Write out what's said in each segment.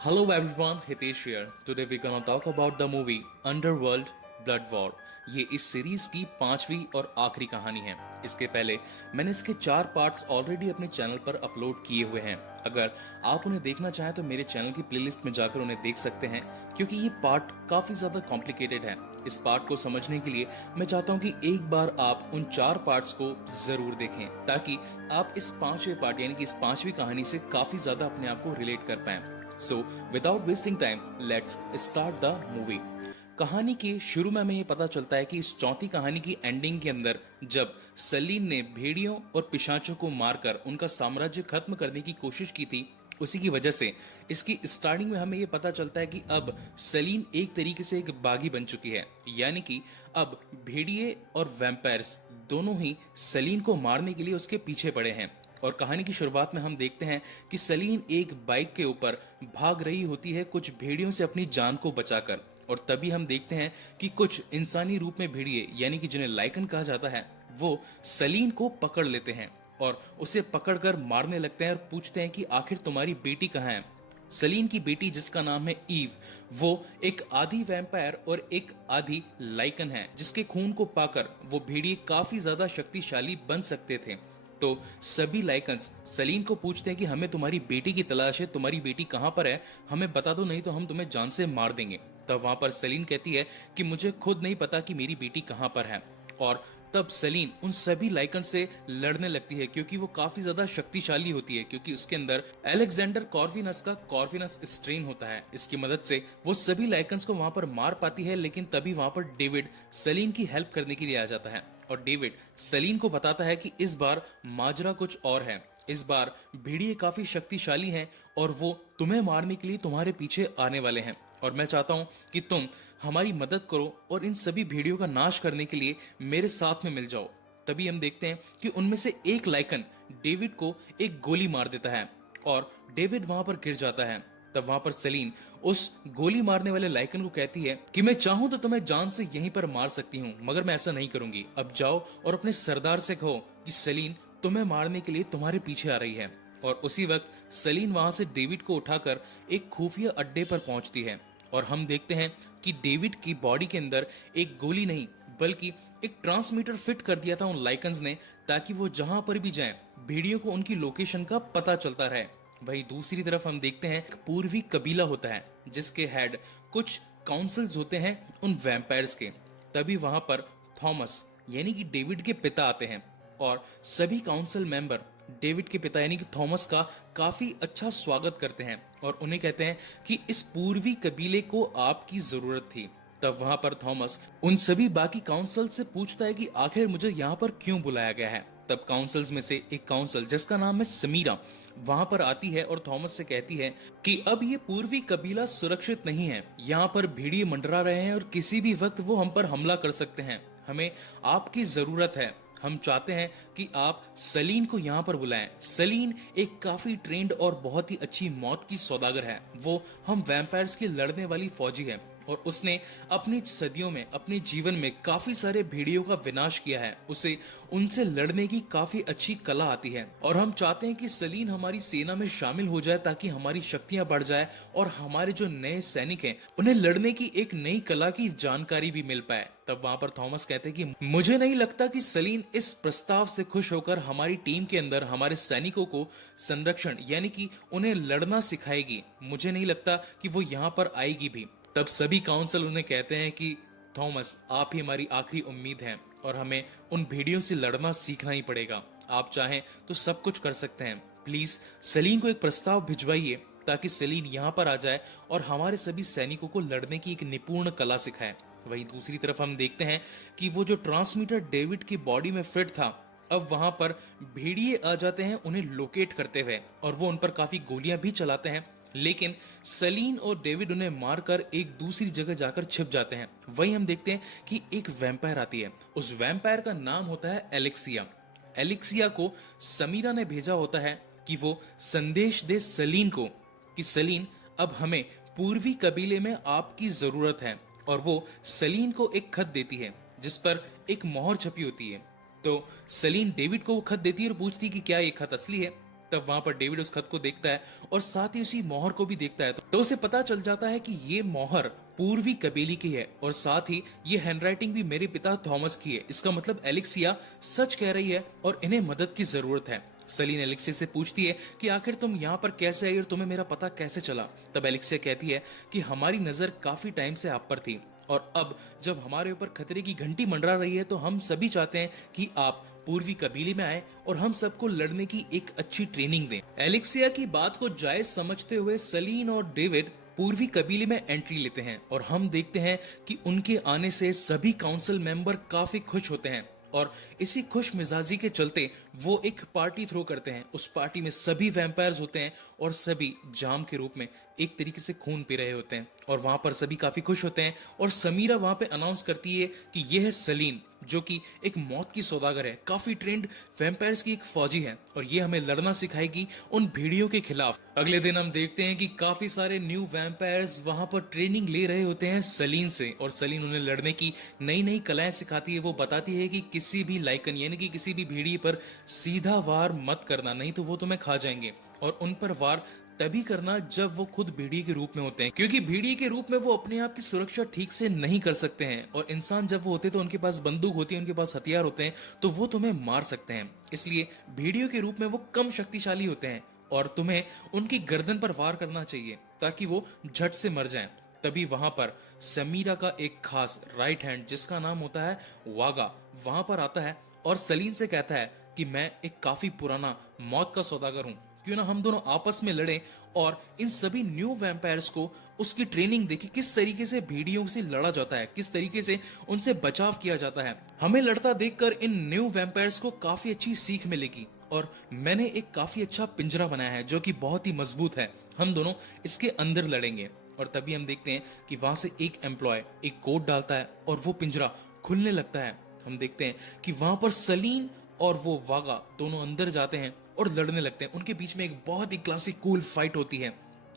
Hello everyone, Hitesh here. Today we're gonna talk about the movie Underworld blood war. ये इस series की पांचवी और आखिरी कहानी है। इसके पहले मैंने इसके 4 पार्ट्स ऑलरेडी अपने चैनल पर अपलोड किए हुए हैं। अगर आप उन्हें देखना चाहें तो मेरे चैनल की प्लेलिस्ट में जाकर उन्हें देख सकते हैं, क्योंकि ये पार्ट काफी ज्यादा कॉम्प्लिकेटेड है। इस पार्ट को समझने के लिए मैं चाहता हूँ कि एक बार आप उन 4 पार्ट्स को जरूर देखें, ताकि आप इस 5वें पार्ट यानी कि इस 5वीं कहानी से काफी ज्यादा अपने आप को रिलेट कर पाए। So, without wasting time, let's start the movie. कहानी के शुरू में हमें ये पता चलता है कि इस चौथी कहानी की एंडिंग के अंदर जब सलीन ने भेड़ियों और पिशाचों को मारकर उनका साम्राज्य खत्म करने की कोशिश की थी, उसी की वजह से इसकी स्टार्टिंग में हमें ये पता चलता है कि अब सलीन एक तरीके से एक बागी बन चुकी है। यानी कि अब भेड़िए और वैम्पायर्स दोनों ही सलीन को मारने के लिए उसके पीछे पड़े हैं। और कहानी की शुरुआत में हम देखते हैं कि सलीन एक बाइक के ऊपर भाग रही होती है कुछ भेड़ियों से अपनी जान को बचाकर। और तभी हम देखते हैं कि कुछ इंसानी रूप में भेड़िए यानी कि जिन्हें लाइकन कहा जाता है, वो सलीन को पकड़ लेते हैं और उसे पकड़कर मारने लगते हैं और पूछते हैं कि आखिर तुम्हारी बेटी कहाँ है। सलीन की बेटी, जिसका नाम है ईव, वो एक आधी वैम्पायर और एक आधी लाइकन है, जिसके खून को पाकर वो भेड़िए काफी ज्यादा शक्तिशाली बन सकते थे। तो सभी लाइकन्स सलीन को पूछते हैं कि हमें तुम्हारी बेटी की तलाश है, तुम्हारी बेटी कहां पर है, हमें बता दो, नहीं तो हम तुम्हें जान से मार देंगे। तब वहां पर सलीन कहती है कि मुझे खुद नहीं पता कि मेरी बेटी कहां पर है। और तब सलीन उन सभी लाइकन से लड़ने लगती है, क्योंकि वो काफी ज्यादा शक्तिशाली होती है, क्योंकि उसके अंदर अलेक्जेंडर कॉर्विनस का कॉर्विनस स्ट्रेन होता है। इसकी मदद से वो सभी लाइकन्स को वहां पर मार पाती है। लेकिन तभी वहां पर डेविड सलीन की हेल्प करने के लिए आ जाता है और डेविड सलीन को बताता है कि इस बार माजरा कुछ और है। इस बार भेड़िए काफी शक्तिशाली हैं और वो तुम्हें मारने के लिए तुम्हारे पीछे आने वाले हैं, और मैं चाहता हूं कि तुम हमारी मदद करो और इन सभी भेड़ियों का नाश करने के लिए मेरे साथ में मिल जाओ। तभी हम देखते हैं कि उनमें से एक लाइकन डेविड को एक गोली मार देता है और डेविड वहां पर गिर जाता है। तब वहां पर सलीन उस गोली मारने वाले लाइकन को कहती है कि मैं चाहूं तो तुम्हें जान से यहीं पर मार सकती हूं, मगर मैं ऐसा नहीं करूंगी। अब जाओ और अपने सरदार से कहो कि सलीन तुम्हें मारने के लिए तुम्हारे पीछे आ रही है। और उसी वक्त सलीन वहां से डेविड को उठाकर एक खुफिया अड्डे पर पहुंचती है और हम देखते हैं कि डेविड की बॉडी के अंदर एक गोली नहीं बल्कि एक ट्रांसमीटर फिट कर दिया था उन लाइकन्स ने, ताकि वो जहां पर भी जाएं भेड़ियों को उनकी लोकेशन का पता चलता रहे। वही दूसरी तरफ हम देखते हैं एक पूर्वी कबीला होता है, जिसके हेड कुछ काउंसिल्स होते हैं उन वैम्पायर्स के। तभी वहां पर थॉमस यानी कि डेविड के पिता आते हैं और सभी काउंसिल मेंबर डेविड के पिता यानी कि थॉमस का काफी अच्छा स्वागत करते हैं और उन्हें कहते हैं कि इस पूर्वी कबीले को आपकी जरूरत थी। तब वहां पर थॉमस उन सभी बाकी काउंसिल से पूछता है कि आखिर मुझे यहाँ पर क्यों बुलाया गया है। तब काउंसिल्स में से एक काउंसिल, जिसका नाम है समीरा, वहां पर आती है और थॉमस से कहती है कि अब ये पूर्वी कबीला सुरक्षित नहीं है, यहाँ पर भेड़िए मंडरा रहे हैं और किसी भी वक्त वो हम पर हमला कर सकते हैं। हमें आपकी जरूरत है। हम चाहते हैं कि आप सलीन को यहाँ पर बुलाएं। सलीन एक काफी ट्रेंड और बहुत ही अच्छी मौत की सौदागर है। वो हम वैम्पायर्स की लड़ने वाली फौजी है और उसने अपनी सदियों में अपने जीवन में काफी सारे भेड़ियों का विनाश किया है। उसे उनसे लड़ने की काफी अच्छी कला आती है और हम चाहते हैं कि सलीन हमारी सेना में शामिल हो जाए, ताकि हमारी शक्तियां बढ़ जाए और हमारे जो नए सैनिक हैं उन्हें लड़ने की एक नई कला की जानकारी भी मिल पाए। तब वहां पर थॉमस कहते हैं कि मुझे नहीं लगता कि सलीन इस प्रस्ताव से खुश होकर हमारी टीम के अंदर हमारे सैनिकों को संरक्षण यानी कि उन्हें लड़ना सिखाएगी। मुझे नहीं लगता कि वो यहाँ पर आएगी भी। तब सभी काउंसिल उन्हें कहते हैं कि थॉमस, आप ही हमारी आखिरी उम्मीद हैं और हमें उन भेड़ियों से लड़ना सीखना ही पड़ेगा। आप चाहें तो सब कुछ कर सकते हैं। प्लीज सलीन को एक प्रस्ताव भिजवाइए, ताकि सलीन यहाँ पर आ जाए और हमारे सभी सैनिकों को लड़ने की एक निपुण कला सिखाए। वहीं दूसरी तरफ हम देखते हैं कि वो जो ट्रांसमीटर डेविड की बॉडी में फिट था, अब वहां पर भेड़िए आ जाते हैं उन्हें लोकेट करते हुए और वो उन पर काफी गोलियां भी चलाते हैं। लेकिन सलीन और डेविड उन्हें मारकर एक दूसरी जगह जाकर छिप जाते हैं। वहीं हम देखते हैं कि एक वैम्पायर आती है। उस वैम्पायर का नाम होता है एलेक्सिया। एलेक्सिया को समीरा ने भेजा होता है कि वो संदेश दे सलीन को कि सलीन, अब हमें पूर्वी कबीले में आपकी जरूरत है। और वो सलीन को एक खत देती है जिस पर एक मोहर छपी होती है। तो सलीन डेविड को वो खत देती है और पूछती है कि क्या ये खत असली है। तब वहां पर डेविड उस खत को देखता है और साथ ही उसी मोहर को भी देखता है, तो उसे पता चल जाता है कि ये मोहर पूर्वी कबीले की है और साथ ही ये हैंडराइटिंग भी मेरे पिता थॉमस की है। इसका मतलब एलेक्सिया सच कह रही है और इन्हें मदद की जरूरत है। सलीन एलेक्सिया से पूछती है कि आखिर तुम यहाँ पर कैसे आई और तुम्हें मेरा पता कैसे चला। तब एलेक्सिया कहती है कि हमारी नजर काफी टाइम से आप पर थी और अब जब हमारे ऊपर खतरे की घंटी मंडरा रही है तो हम सभी चाहते हैं कि आप पूर्वी कबीले में आए और हम सबको लड़ने की एक अच्छी ट्रेनिंग दें। एलेक्सिया की बात को जायज समझते हुए सलीन और डेविड पूर्वी कबीले में एंट्री लेते हैं और हम देखते हैं कि उनके आने से सभी काउंसिल मेंबर काफी खुश होते हैं और इसी खुश मिजाजी के चलते वो एक पार्टी थ्रो करते हैं। उस पार्टी में सभी वैम्पायर्स होते हैं और सभी जाम के रूप में एक तरीके से खून पी रहे होते हैं और वहां पर सभी काफी खुश होते हैं और समीरा वहां पे अनाउंस करती है कि यह है सलीन, जो कि एक मौत की सौदागर है, काफी ट्रेंड वैम्पायर्स की एक फौजी है और ये हमें लड़ना सिखाएगी उन भेड़ियों के खिलाफ। अगले दिन हम देखते हैं कि काफी सारे न्यू वैम्पायर्स वहां पर ट्रेनिंग ले रहे होते हैं सलीन से और सलीन उन्हें लड़ने की नई नई कलाएं सिखाती है। वो बताती है कि किसी भी लाइकन यानी कि किसी भी भेड़िए पर सीधा वार मत करना, नहीं तो वो तुम्हें खा जाएंगे और उन पर वार तभी करना जब वो खुद भेड़िए के रूप में होते हैं, क्योंकि भेड़िए के रूप में वो अपने आप की सुरक्षा ठीक से नहीं कर सकते हैं और इंसान जब वो होते हैं तो उनके पास बंदूक होती है, उनके पास हथियार होते हैं, तो वो तुम्हें मार सकते हैं। इसलिए भेड़ियों के रूप में वो कम शक्तिशाली होते हैं और तुम्हें उनकी गर्दन पर वार करना चाहिए ताकि वो झट से मर जाएं। तभी वहां पर समीरा का एक खास राइट हैंड जिसका नाम होता है वागा वहां पर आता है और सलीन से कहता है कि मैं एक काफी पुराना मौत का सौदागर हूं, क्यों ना हम दोनों आपस में लड़ें और इन सभी न्यू वैम्पायर्स को उसकी ट्रेनिंग देखी, किस तरीके से भेड़ियों से लड़ा जाता है, किस तरीके से उनसे बचाव किया जाता है। हमें लड़ता देखकर इन न्यू वैम्पायर्स को काफी अच्छी सीख मिलेगी और मैंने एक काफी अच्छा पिंजरा बनाया है जो कि बहुत ही मजबूत है। हम दोनों इसके अंदर लड़ेंगे और तभी हम देखते हैं कि वहां से एक एम्प्लॉय एक कोड डालता है और वो पिंजरा खुलने लगता है। हम देखते हैं कि वहां पर सलीन और वो वागा दोनों अंदर जाते हैं और लड़ने लगते हैं। उनके बीच में एक बहुत ही क्लासिक कूल फाइट होती है।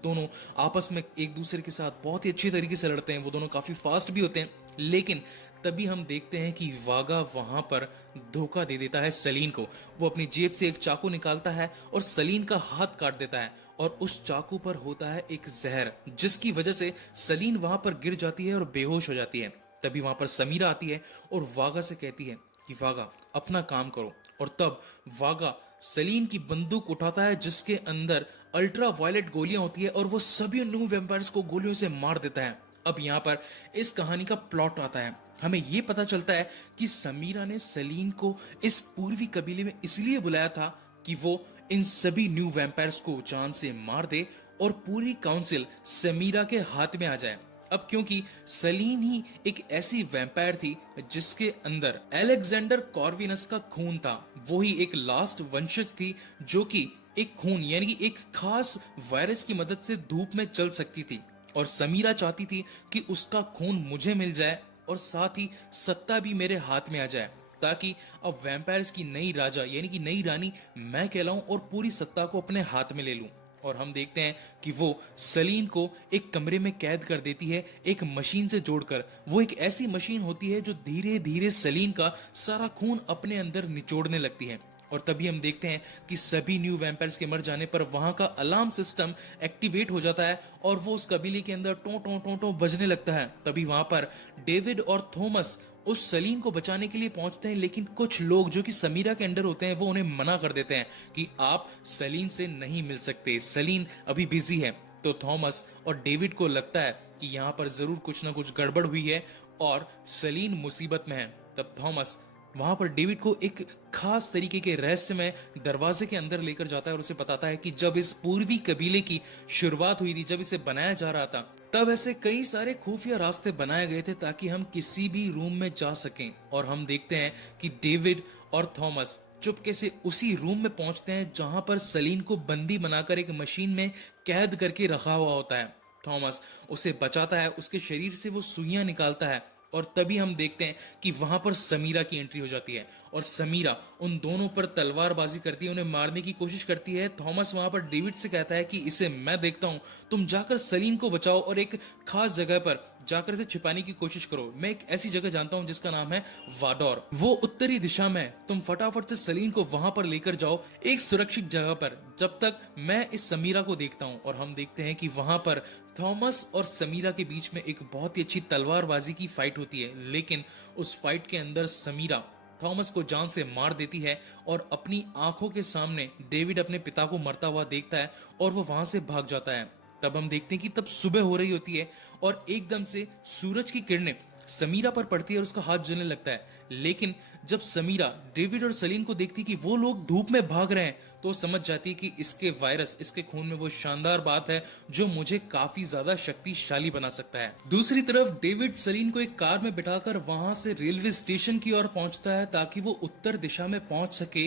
दोनों आपस में एक दूसरे के साथ बहुत ही अच्छी तरीके से लड़ते हैं। वो दोनों काफी फास्ट भी होते हैं, लेकिन तभी हम देखते हैं कि वागा वहां पर धोखा दे देता है सलीन को। वो अपनी जेब से एक चाकू निकालता है और सलीन का हाथ काट देता है और उस चाकू पर होता है एक जहर, जिसकी वजह से सलीन वहां पर गिर जाती है और बेहोश हो जाती है। तभी वहां पर समीरा आती है और वागा से कहती है कि वागा अपना काम करो और तब वागा सलीन की बंदूक उठाता है जिसके अंदर अल्ट्रा वायलेट गोलियां होती है और वो सभी न्यू वैम्पायर्स को गोलियों से मार देता है। अब यहाँ पर इस कहानी का प्लॉट आता है। हमें ये पता चलता है कि समीरा ने सलीन को इस पूर्वी कबीले में इसलिए बुलाया था कि वो इन सभी न्यू वैम्पायर्स को जान से मार दे और पूरी काउंसिल समीरा के हाथ में आ जाए। अब क्योंकि सलीन ही एक ऐसी वैम्पायर थी जिसके अंदर अलेक्जेंडर कॉर्विनस का खून था, वो ही एक लास्ट वंशज थी जो कि एक खून यानी कि एक खास वायरस की मदद से धूप में चल सकती थी और समीरा चाहती थी कि उसका खून मुझे मिल जाए और साथ ही सत्ता भी मेरे हाथ में आ जाए, ताकि अब वैम्पायर्स की नई राजा यानी कि नई रानी मैं कहलाऊं और पूरी सत्ता को अपने हाथ में ले लूं। और हम देखते हैं कि वो सलीन को एक कमरे में कैद कर देती है एक मशीन से जोड़कर। वो एक ऐसी मशीन होती है जो धीरे धीरे सलीन का सारा खून अपने अंदर निचोड़ने लगती है और तभी हम देखते हैं कि सभी न्यू वैम्पायर्स के मर जाने पर वहां का अलार्म सिस्टम एक्टिवेट हो जाता है और वो उस कबीले के अंदर टों टों टों टों बजने लगता है। तभी वहां पर डेविड और थॉमस उस सलीम को बचाने के लिए पहुंचते हैं, लेकिन कुछ लोग जो कि समीरा के अंडर होते हैं वो उन्हें मना कर देते हैं कि आप सलीम से नहीं मिल सकते, सलीम अभी बिजी है। तो थॉमस और डेविड को लगता है कि यहाँ पर जरूर कुछ ना कुछ गड़बड़ हुई है और सलीम मुसीबत में है। तब थॉमस वहां पर डेविड को एक खास तरीके के रहस्यमय दरवाजे के अंदर लेकर जाता है और उसे बताता है कि जब इस पूर्वी कबीले की शुरुआत हुई थी, जब इसे बनाया जा रहा था, तब ऐसे कई सारे खुफिया रास्ते बनाए गए थे ताकि हम किसी भी रूम में जा सकें। और हम देखते हैं कि डेविड और थॉमस चुपके से उसी रूम में पहुंचते हैं जहां पर सलीन को बंदी बनाकर एक मशीन में कैद करके रखा हुआ होता है। थॉमस उसे बचाता है, उसके शरीर से वो सुइयां निकालता है और तभी हम देखते हैं कि वहां पर समीरा की एंट्री हो जाती है और समीरा उन दोनों पर तलवारबाजी करती है, उन्हें मारने की कोशिश करती है। थॉमस वहां पर डेविड से कहता है कि इसे मैं देखता हूं, तुम जाकर सलीन को बचाओ और एक खास जगह पर जाकर इसे छिपाने की कोशिश करो। मैं एक ऐसी जगह जानता हूं जिसका नाम है वाडोर, वो उत्तरी दिशा में, तुम फटाफट से सलीन को वहां पर लेकर जाओ एक सुरक्षित जगह पर, जब तक मैं इस समीरा को देखता हूं। और हम देखते हैं कि वहां पर थॉमस और समीरा के बीच में एक बहुत ही अच्छी तलवारबाजी की फाइट होती है, लेकिन उस फाइट के अंदर समीरा थॉमस को जान से मार देती है और अपनी आंखों के सामने डेविड अपने पिता को मरता हुआ देखता है और वो वहां से भाग जाता है। तब हम देखते हैं कि तब सुबह हो रही होती है और एकदम से सूरज की किरणें समीरा पर पड़ती है और उसका हाथ जलने लगता है। लेकिन जब समीरा डेविड और सलीन को देखती है कि वो लोग धूप में भाग रहे हैं, तो वो समझ जाती है कि इसके वायरस, इसके खून में वो शानदार बात है जो मुझे काफी ज्यादा शक्तिशाली बना सकता है। दूसरी तरफ डेविड सलीन को एक कार में बिठाकर वहां से रेलवे स्टेशन की ओर पहुंचता है ताकि वो उत्तर दिशा में पहुंच सके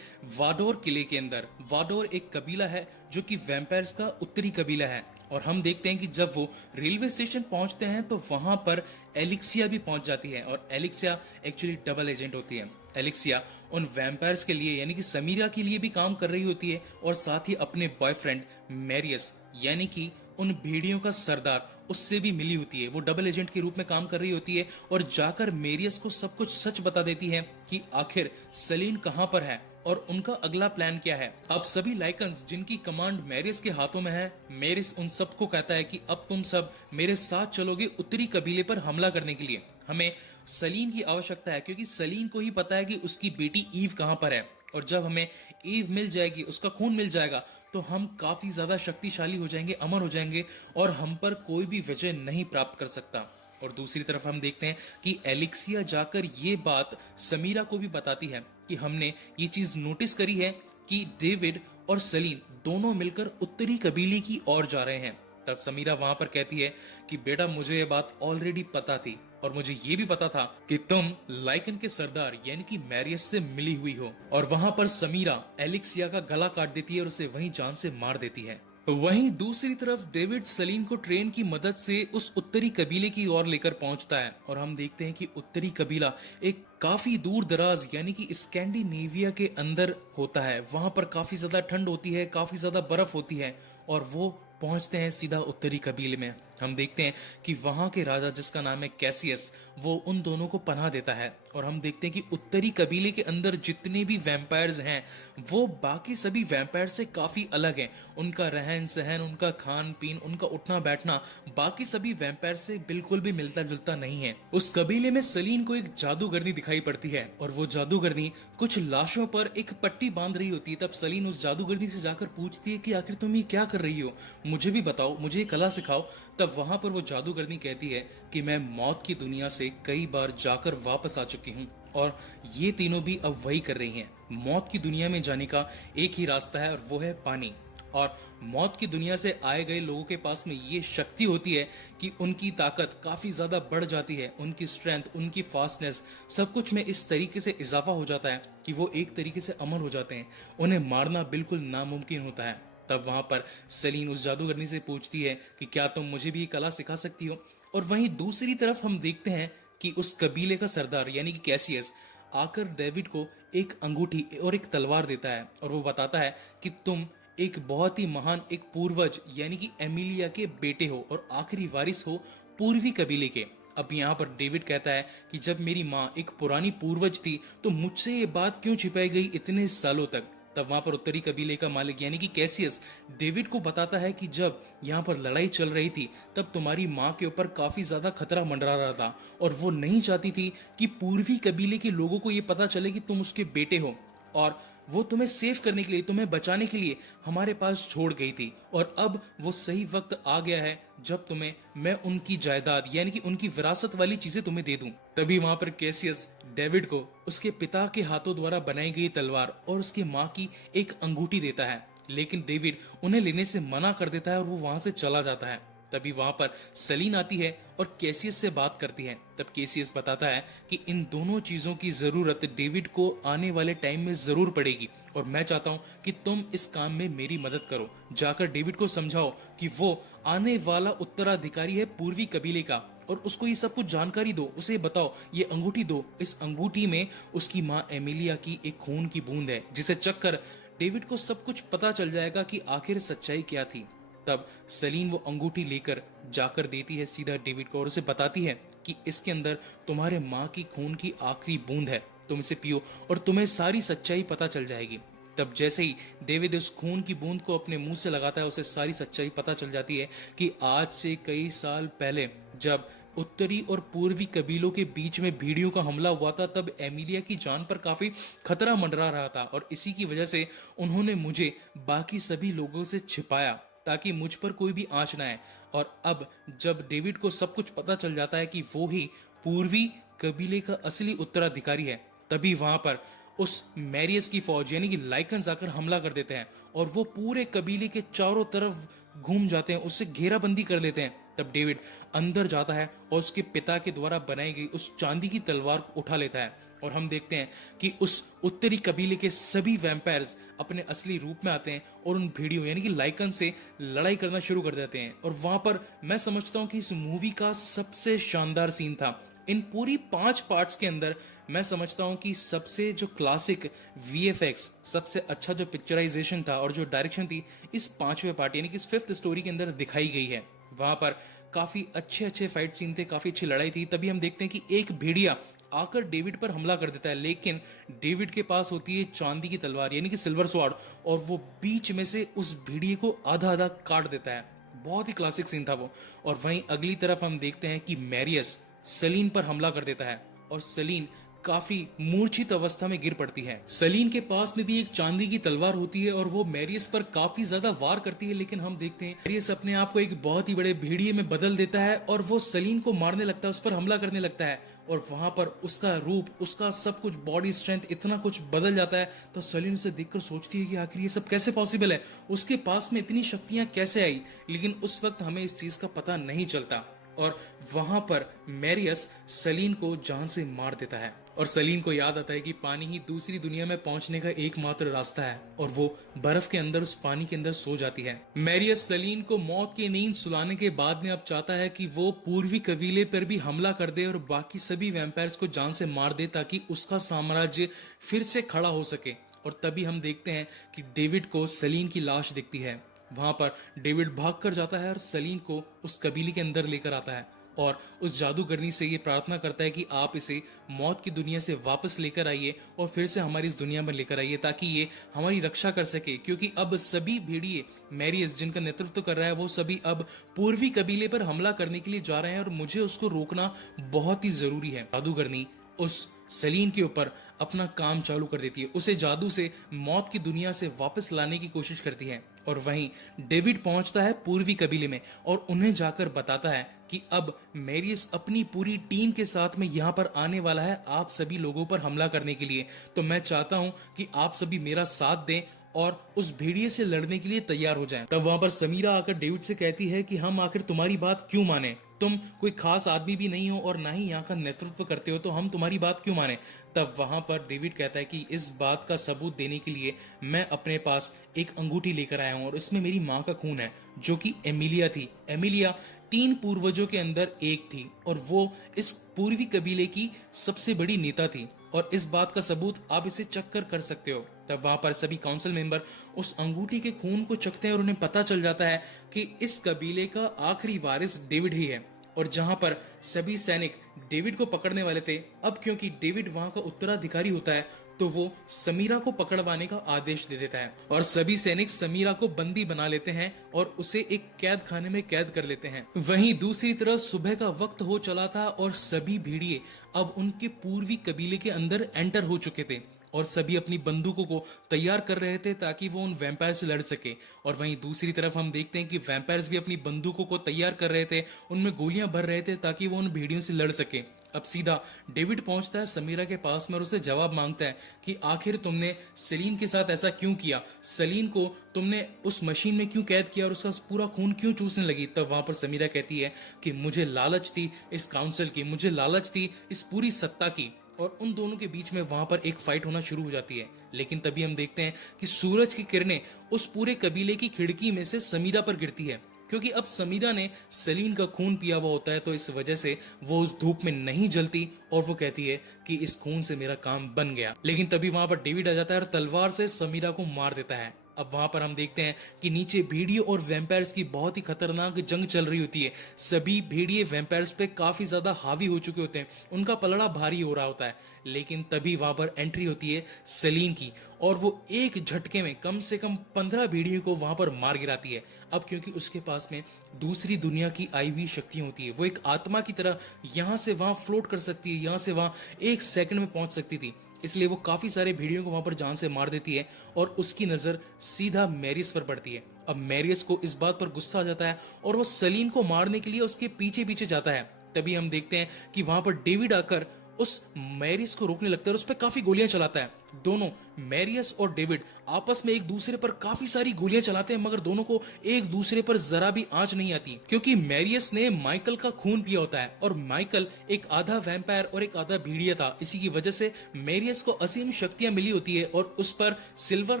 वाडोर किले के अंदर। वाडोर एक कबीला है जो कि वैम्पायर्स का उत्तरी कबीला है। और हम देखते हैं कि जब वो रेलवे स्टेशन पहुंचते हैं तो वहां पर एलिक्सिया भी पहुंच जाती है और एलिक्सिया एक्चुअली डबल एजेंट होती है। एलिक्सिया उन वैम्पायर्स के लिए यानी कि समीरा के लिए भी काम कर रही होती है और साथ ही अपने बॉयफ्रेंड मैरियस यानी कि उन भेड़ियों का सरदार उससे भी मिली होती है। वो डबल एजेंट के रूप में काम कर रही होती है और जाकर मैरियस को सब कुछ सच बता देती है कि आखिर सलीन कहां पर है और उनका अगला प्लान क्या है। अब सभी लाइकन्स जिनकी कमांड मैरियस के हाथों में है, मैरियस उन सबको कहता है कि अब तुम सब मेरे साथ चलोगे उत्तरी कबीले पर हमला करने के लिए। हमें सलीन की आवश्यकता है क्योंकि सलीन को ही पता है कि उसकी बेटी ईव कहां पर है और जब हमें ईव मिल जाएगी, उसका खून मिल जाएगा, तो हम काफी ज्यादा शक्तिशाली हो जाएंगे, अमर हो जाएंगे और हम पर कोई भी विजय नहीं प्राप्त कर सकता। और दूसरी तरफ हम देखते हैं कि एलिक्सिया जाकर ये बात समीरा को भी बताती है कि हमने ये चीज नोटिस करी है कि डेविड और सलीन दोनों मिलकर उत्तरी कबीले की ओर जा रहे हैं। तब समीरा वहां पर कहती है कि बेटा मुझे ये बात ऑलरेडी पता थी और मुझे ये भी पता था कि तुम लाइकन के सरदार यानी कि मैरियस से मिली हुई हो। और वहां पर समीरा एलिक्सिया का गला काट देती है और उसे वहीं जान से मार देती है। वहीं दूसरी तरफ डेविड सलीन को ट्रेन की मदद से उस उत्तरी कबीले की ओर लेकर पहुंचता है और हम देखते हैं कि उत्तरी कबीला एक काफी दूर दराज यानी कि स्कैंडिनेविया के अंदर होता है। वहां पर काफी ज्यादा ठंड होती है, काफी ज्यादा बर्फ होती है और वो पहुंचते हैं सीधा उत्तरी कबीले में। हम देखते हैं कि वहां के राजा जिसका नाम है कैसियस, वो उन दोनों को पनाह देता है और हम देखते हैं कि उत्तरी कबीले के अंदर जितने भी वैम्पायर्स हैं वो बाकी सभी वैम्पायर से काफी अलग हैं। उनका रहन सहन, उनका खान पीन, उनका उठना बैठना बाकी सभी वैम्पायर से बिल्कुल भी मिलता जुलता नहीं है। उस कबीले में सलीन को एक जादूगरनी दिखाई पड़ती है और वो जादूगरनी कुछ लाशों पर एक पट्टी बांध रही होती है। तब सलीन उस जादूगरनी से जाकर पूछती है कि आखिर तुम ये क्या कर रही हो, मुझे भी बताओ, मुझे ये कला सिखाओ। तब वहां पर वो जादूगरनी कहती है कि मैं मौत की दुनिया से कई बार जाकर वापस आ चुकी हूँ और ये तीनों भी अब वही कर रही हैं। मौत की दुनिया में जाने का एक ही रास्ता है और वो है पानी। और मौत की दुनिया से आए गए लोगों के पास में ये शक्ति होती है कि उनकी ताकत काफी ज्यादा बढ़ जाती है, उनकी स्ट्रेंथ, उनकी फास्टनेस, सब कुछ में इस तरीके से इजाफा हो जाता है कि वो एक तरीके से अमर हो जाते हैं। उन्हें मारना बिल्कुल नामुमकिन होता है। तब वहां पर सलीन उस जादूगरनी से पूछती है कि क्या तुम मुझे भी ये कला सिखा सकती हो। और वहीं दूसरी तरफ हम देखते हैं कि उस कबीले का सरदार यानी कि कैसियस आकर डेविड को एक अंगूठी और एक तलवार देता है और वो बताता है कि तुम एक बहुत ही महान एक पूर्वज यानी कि एमिलिया के बेटे हो और आखिरी वारिस हो पूर्वी कबीले के। अब यहाँ पर डेविड कहता है कि जब मेरी माँ एक पुरानी पूर्वज थी तो मुझसे ये बात क्यों छिपाई गई इतने सालों तक। तब वहां पर उत्तरी कबीले का मालिक यानी कि कैसियस डेविड को बताता है कि जब यहाँ पर लड़ाई चल रही थी तब तुम्हारी माँ के ऊपर काफी ज्यादा खतरा मंडरा रहा था और वो नहीं चाहती थी कि पूर्वी कबीले के लोगों को ये पता चले कि तुम उसके बेटे हो, और वो तुम्हें सेव करने के लिए, तुम्हें बचाने के लिए हमारे पास छोड़ गई थी। और अब वो सही वक्त आ गया है जब तुम्हें मैं उनकी जायदाद यानी कि उनकी विरासत वाली चीजें तुम्हें दे दूं। तभी वहां पर कैसियस डेविड को उसके पिता के हाथों द्वारा बनाई गई तलवार और उसकी माँ की एक अंगूठी देता है, लेकिन डेविड उन्हें लेने से मना कर देता है और वो वहां से चला जाता है। तभी वहां पर सलीन आती है और कैसियस से बात करती है। तब कैसियस बताता है कि इन दोनों चीजों की जरूरत डेविड को आने वाले टाइम में जरूर पड़ेगी और मैं चाहता हूँ कि तुम इस काम में मेरी मदद करो। जाकर डेविड को समझाओ कि वो आने वाला उत्तराधिकारी है पूर्वी कबीले का और उसको ये सब कुछ जानकारी दो। उसे बताओ, ये अंगूठी दो, इस अंगूठी में उसकी माँ एमिलिया की एक खून की बूंद है जिसे चखकर डेविड को सब कुछ पता चल जाएगा कि आखिर सच्चाई क्या थी। तब सलीन वो अंगूठी लेकर जाकर देती है सीधा डेविड को और उसे बताती है कि इसके अंदर तुम्हारे माँ की खून की आखिरी बूंद है, तुम इसे पियो और तुम्हें सारी सच्चाई पता चल जाएगी। तब जैसे ही डेविड उस खून की बूंद को अपने मुंह से लगाता है उसे सारी सच्चाई पता चल जाती है कि आज से कई साल पहले जब उत्तरी और पूर्वी कबीलों के बीच में भेड़ियों का हमला हुआ था तब एमिलिया की जान पर काफी खतरा मंडरा रहा था और इसी की वजह से उन्होंने मुझे बाकी सभी लोगों से छिपाया ताकि मुझ पर कोई भी आंच ना आए। और अब जब डेविड को सब कुछ पता चल जाता है कि वो ही पूर्वी कबीले का असली उत्तराधिकारी है, तभी वहां पर उस मैरियस की फौज यानी कि लाइकन्स आकर हमला कर देते हैं और वो पूरे कबीले के चारों तरफ घूम जाते हैं, उससे घेराबंदी कर लेते हैं। तब डेविड अंदर जाता है और उसके पिता के द्वारा बनाई गई उस चांदी की तलवार को उठा लेता है और हम देखते हैं कि उस उत्तरी कबीले के सभी वैम्पायर्स अपने असली रूप में आते हैं और उन भेड़ियों यानी कि लाइकन से लड़ाई करना शुरू कर देते हैं। और वहां पर मैं समझता हूं कि इस मूवी का सबसे शानदार सीन था। इन पूरी 5 पार्ट्स के अंदर मैं समझता हूं कि सबसे जो क्लासिक वीएफएक्स, सबसे अच्छा जो पिक्चराइजेशन था और जो डायरेक्शन थी इस 5वें पार्ट यानी कि इस 5th स्टोरी के अंदर दिखाई गई है। वहां पर काफी अच्छे अच्छे फाइट सीन थे, काफी अच्छी लड़ाई थी। तभी हम देखते हैं कि एक भेड़िया आकर डेविड पर हमला कर देता है, लेकिन डेविड के पास होती है चांदी की तलवार यानी कि सिल्वर स्वॉर्ड और वो बीच में से उस भेड़िए को आधा आधा काट देता है। बहुत ही क्लासिक सीन था वो। और वहीं अगली तरफ हम देखते हैं कि मैरियस सलीन पर हमला कर देता है और सलीन काफी मूर्छित अवस्था में गिर पड़ती है। सलीन के पास में भी एक चांदी की तलवार होती है और वो मैरियस पर काफी ज्यादा वार करती है, लेकिन हम देखते हैं मैरियस अपने आप को एक बहुत ही बड़े भेड़िए में बदल देता है और वो सलीन को मारने लगता है, उस पर हमला करने लगता है और वहां पर उसका रूप, उसका सब कुछ, बॉडी स्ट्रेंथ इतना कुछ बदल जाता है। तो सलीन उसे देखकर सोचती है कि आखिर ये सब कैसे पॉसिबल है, उसके पास में इतनी शक्तियां कैसे आई। लेकिन उस वक्त हमें इस चीज का पता नहीं चलता और वहां पर मैरियस सलीन को जान से मार देता है और सलीन को याद आता है कि पानी ही दूसरी दुनिया में पहुंचने का एकमात्र रास्ता है और वो बर्फ के अंदर उस पानी के अंदर सो जाती है। मैरियस सलीन को मौत की नींद सुलाने के बाद में अब चाहता है कि वो पूर्वी कबीले पर भी हमला कर दे और बाकी सभी वैम्पायर्स को जान से मार दे ताकि उसका साम्राज्य फिर से खड़ा हो सके। और तभी हम देखते हैं कि डेविड को सलीन की लाश दिखती है। वहां पर डेविड भाग कर जाता है और सलीन को उस कबीले के अंदर लेकर आता है और उस जादूगरनी से ये प्रार्थना करता है कि आप इसे मौत की दुनिया से वापस लेकर आइए और फिर से हमारी इस दुनिया में लेकर आइए ताकि ये हमारी रक्षा कर सके, क्योंकि अब सभी भेड़िए मैरियस जिनका नेतृत्व कर रहा है वो सभी अब पूर्वी कबीले पर हमला करने के लिए जा रहे हैं और मुझे उसको रोकना बहुत ही जरूरी है। जादूगरनी उस सलीन के ऊपर अपना काम चालू कर देती है, उसे जादू से मौत की दुनिया से वापस लाने की कोशिश करती है। और वहीं डेविड पहुंचता है पूर्वी कबीले में और उन्हें जाकर बताता है कि अब मैरियस अपनी पूरी टीम के साथ में यहाँ पर आने वाला है आप सभी लोगों पर हमला करने के लिए। तो मैं चाहता हूं कि आप सभी मेरा साथ दें और उस भेड़िए से लड़ने के लिए तैयार हो जाएं। तब वहां पर समीरा आकर डेविड से कहती है कि हम आखिर तुम्हारी बात क्यों माने, तुम कोई खास आदमी भी नहीं हो और ना ही यहाँ का नेतृत्व करते हो, तो हम तुम्हारी बात क्यों माने। तब वहां पर डेविड कहता है कि इस बात का सबूत देने के लिए मैं अपने पास एक अंगूठी लेकर आया हूं और इसमें मेरी माँ का खून है जो कि एमिलिया थी। एमिलिया 3 पूर्वजों के अंदर एक थी और वो इस पूर्वी कबीले की सबसे बड़ी नेता थी और इस बात का सबूत आप इसे चख कर सकते हो। तब वहां पर सभी काउंसिल मेंबर उस अंगूठी के खून को चखते हैं और उन्हें पता चल जाता है कि इस कबीले का आखिरी वारिस डेविड ही है। और जहां पर सभी सैनिक डेविड को पकड़ने वाले थे, अब क्योंकि डेविड वहां का उत्तराधिकारी होता है तो वो समीरा को पकड़वाने का आदेश दे देता है और सभी सैनिक समीरा को बंदी बना लेते हैं और उसे एक कैद खाने में कैद कर लेते हैं। वहीं दूसरी तरफ सुबह का वक्त हो चला था और सभी भेड़िए अब उनके पूर्वी कबीले के अंदर एंटर हो चुके थे और सभी अपनी बंदूकों को तैयार कर रहे थे ताकि वो उन वैम्पायर से लड़ सके। और वहीं दूसरी तरफ हम देखते हैं कि वैम्पायर्स भी अपनी बंदूकों को तैयार कर रहे थे, उनमें गोलियां भर रहे थे ताकि वो उन भेड़ियों से लड़ सके। अब सीधा डेविड पहुंचता है समीरा के पास में और उसे जवाब मांगता है कि आखिर तुमने सेलीन के साथ ऐसा क्यों किया, सेलीन को तुमने उस मशीन में क्यों कैद किया और उसका पूरा खून क्यों चूसने लगी। तब वहां पर समीरा कहती है कि मुझे लालच थी इस काउंसिल की, मुझे लालच थी इस पूरी सत्ता की। और उन दोनों के बीच में वहां पर एक फाइट होना शुरू हो जाती है। लेकिन तभी हम देखते हैं कि सूरज की किरणें उस पूरे कबीले की खिड़की में से समीरा पर गिरती है, क्योंकि अब समीरा ने सेलीन का खून पिया हुआ होता है, तो इस वजह से वो उस धूप में नहीं जलती और वो कहती है कि इस खून से मेरा काम बन गया। लेकिन तभी वहां पर डेविड आ जाता है और तलवार से समीरा को मार देता है। अब वहां पर हम देखते हैं कि नीचे भेड़ियों और वैम्पायर्स की बहुत ही खतरनाक जंग चल रही होती है। सभी भेड़िए वैम्पायर्स पे काफी ज्यादा हावी हो चुके होते हैं, उनका पलड़ा भारी हो रहा होता है। लेकिन तभी वहां पर एंट्री होती है सेलीन की और वो एक झटके में कम से कम 15 भेड़ियों को वहां पर मार गिराती है। अब क्योंकि उसके पास में दूसरी दुनिया की आई हुई शक्तियां होती है, वो एक आत्मा की तरह यहां से वहां फ्लोट कर सकती है, यहां से वहां एक सेकंड में पहुंच सकती थी। इसलिए वो काफी सारे भेड़ियों को वहां पर जान से मार देती है और उसकी नजर सीधा मैरियस पर पड़ती है। अब मैरियस को इस बात पर गुस्सा आ जाता है और वो सलीन को मारने के लिए उसके पीछे पीछे जाता है। तभी हम देखते हैं कि वहां पर डेविड आकर उस मैरियस को रोकने लगता है और उस पर काफी गोलियां चलाता है। दोनों मैरियस और डेविड आपस में एक दूसरे पर काफी सारी गोलियां चलाते हैं, मगर दोनों को एक दूसरे पर जरा भी आंच नहीं आती, क्योंकि मैरियस ने माइकल का खून पिया होता है और माइकल एक आधा वैम्पायर और एक आधा भेड़िया था। इसी की वजह से मैरियस को असीम शक्तियां मिली होती है और उस पर सिल्वर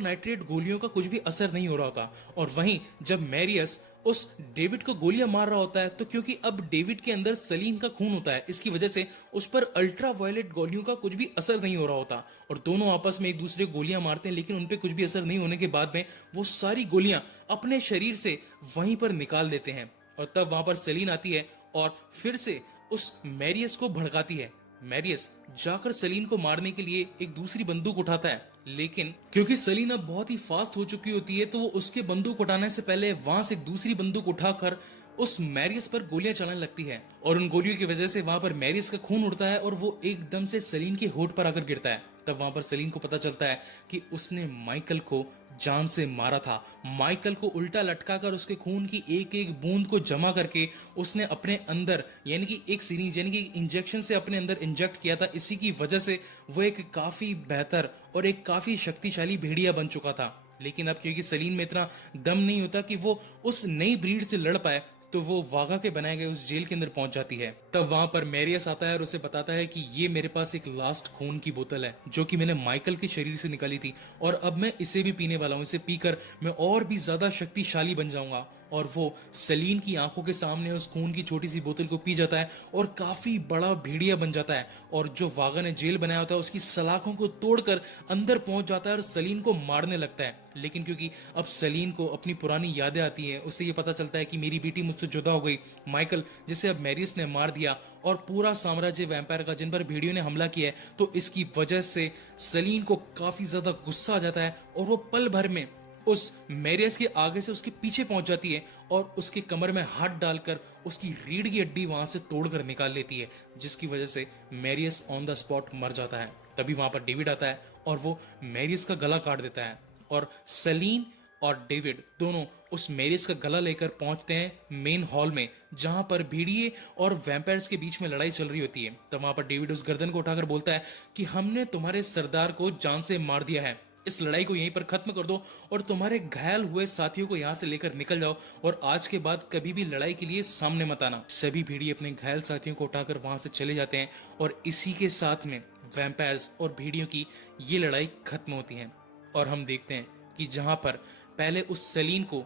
नाइट्रेट गोलियों का कुछ भी असर नहीं हो रहा होता। और वहीं जब मैरियस उस डेविड को गोलियां मार रहा होता है, तो क्योंकि अब डेविड के अंदर सलीन का खून होता है, इसकी वजह से उस पर अल्ट्रा वायलेट गोलियों का कुछ भी असर नहीं हो रहा होता और दोनों आपस में एक दूसरे को गोलियां मारते हैं। लेकिन उन पे कुछ भी असर नहीं होने के बाद में वो सारी गोलियां अपने शरीर से वहीं पर निकाल देते हैं। और तब वहां पर सलीन आती है और फिर से उस मैरियस को भड़काती है। मैरियस जाकर सलीन को मारने के लिए एक दूसरी बंदूक उठाता है, लेकिन क्योंकि सलीन अब बहुत ही फास्ट हो चुकी होती है, तो वो उसके बंदूक उठाने से पहले वहां से दूसरी बंदूक उठाकर उस मैरियस पर गोलियां चलाने लगती है और उन गोलियों की वजह से वहां पर मैरियस का खून उड़ता है और वो एकदम से सलीन के होठ पर आकर गिरता है। तब वहां पर सलीन को पता चलता है कि उसने माइकल को जान से मारा था। माइकल को उल्टा लटकाकर उसके खून की एक एक बूंद को जमा करके उसने अपने अंदर यानी कि एक सीरीज यानी कि इंजेक्शन से अपने अंदर इंजेक्ट किया था। इसी की वजह से वो एक काफी बेहतर और एक काफी शक्तिशाली भेड़िया बन चुका था। लेकिन अब क्योंकि सलीन में इतना दम नहीं होता कि वो उस नई ब्रीड से लड़ पाए, तो वो वाघा के बनाए गए उस जेल के अंदर पहुंच जाती है। तब वहां पर मैरियस आता है और उसे बताता है कि ये मेरे पास एक लास्ट खून की बोतल है जो कि मैंने माइकल के शरीर से निकाली थी और अब मैं इसे भी पीने वाला हूँ। इसे पीकर मैं और भी ज्यादा शक्तिशाली बन जाऊंगा। और वो सलीन की आंखों के सामने उस खून की छोटी सी बोतल को पी जाता है और काफी बड़ा भेड़िया बन जाता है और जो वाघा ने जेल बनाया होता है उसकी सलाखों को तोड़कर अंदर पहुंच जाता है और सलीन को मारने लगता है। लेकिन क्योंकि अब सलीन को अपनी पुरानी यादें आती हैं, उसे ये पता चलता है कि मेरी बेटी मुझसे जुदा हो गई, माइकल जिसे अब मैरियस ने मार दिया और पूरा साम्राज्य वैम्पायर का जिन पर भेड़ियों ने हमला किया है, तो इसकी वजह से सलीन को काफी ज्यादा गुस्सा आ जाता है और वो पल भर में उस मैरियस के आगे से उसके पीछे पहुंच जाती है और उसकी कमर में हाथ डालकर उसकी रीढ़ की हड्डी वहां से तोड़कर निकाल लेती है, जिसकी वजह से मैरियस ऑन द स्पॉट मर जाता है। तभी वहां पर डेविड आता है और वो मैरियस का गला काट देता है और सलीन और डेविड दोनों उस मैरियस का गला लेकर पहुंचते हैं मेन हॉल में, जहां पर भेड़िए और वैम्पायर्स के बीच में लड़ाई चल रही होती है। तब वहां पर डेविड उस गर्दन को उठाकर बोलता है कि हमने तुम्हारे सरदार को जान से मार दिया है, इस लड़ाई को यहीं पर खत्म कर दो और तुम्हारे घायल हुए साथियों को यहाँ से लेकर निकल जाओ और आज के बाद कभी भी लड़ाई के लिए सामने मत आना। सभी भेड़िए अपने घायल साथियों को उठाकर वहां से चले जाते हैं और इसी के साथ में वैम्पायर्स और भेड़ियों की ये लड़ाई खत्म होती है। और हम देखते हैं कि जहां पर पहले उस सलीन को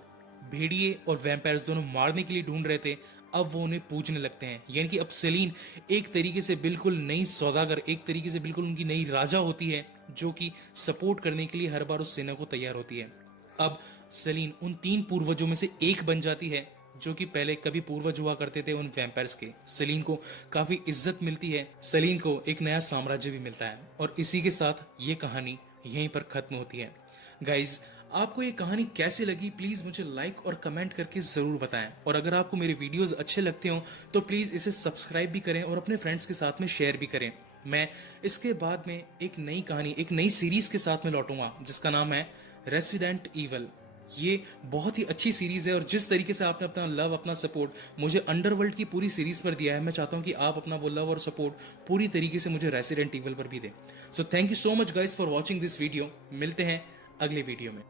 भेड़िए और वैम्पायर्स दोनों मारने के लिए ढूंढ रहे थे, अब वो उन्हें पूजने लगते हैं। यानी कि अब सलीन एक तरीके से बिल्कुल नई सौदागर, एक तरीके से बिल्कुल उनकी नई राजा होती है, जो कि सपोर्ट करने के लिए हर बार उस सेना को तैयार होती है। अब सलीन उन 3 पूर्वजों में से एक बन जाती है जो कि पहले कभी पूर्वज हुआ करते थे उन वैम्पायर्स के। सलीन को काफी इज्जत मिलती है, सलीन को एक नया साम्राज्य भी मिलता है और इसी के साथ ये कहानी यहीं पर खत्म होती है। गाइज, आपको ये कहानी कैसी लगी प्लीज मुझे लाइक और कमेंट करके जरूर बताएं और अगर आपको मेरे वीडियोस अच्छे लगते हो तो प्लीज इसे सब्सक्राइब भी करें और अपने फ्रेंड्स के साथ में शेयर भी करें। मैं इसके बाद में एक नई कहानी, एक नई सीरीज के साथ में लौटूंगा जिसका नाम है रेसिडेंट ईवल, ये बहुत ही अच्छी सीरीज़ है और जिस तरीके से आपने अपना लव, अपना सपोर्ट मुझे अंडरवर्ल्ड की पूरी सीरीज़ पर दिया है, मैं चाहता हूँ कि आप अपना वो लव और सपोर्ट पूरी तरीके से मुझे रेसिडेंट इविल पर भी दें। So thank you so much guys for watching this video. मिलते हैं अगले वीडियो में।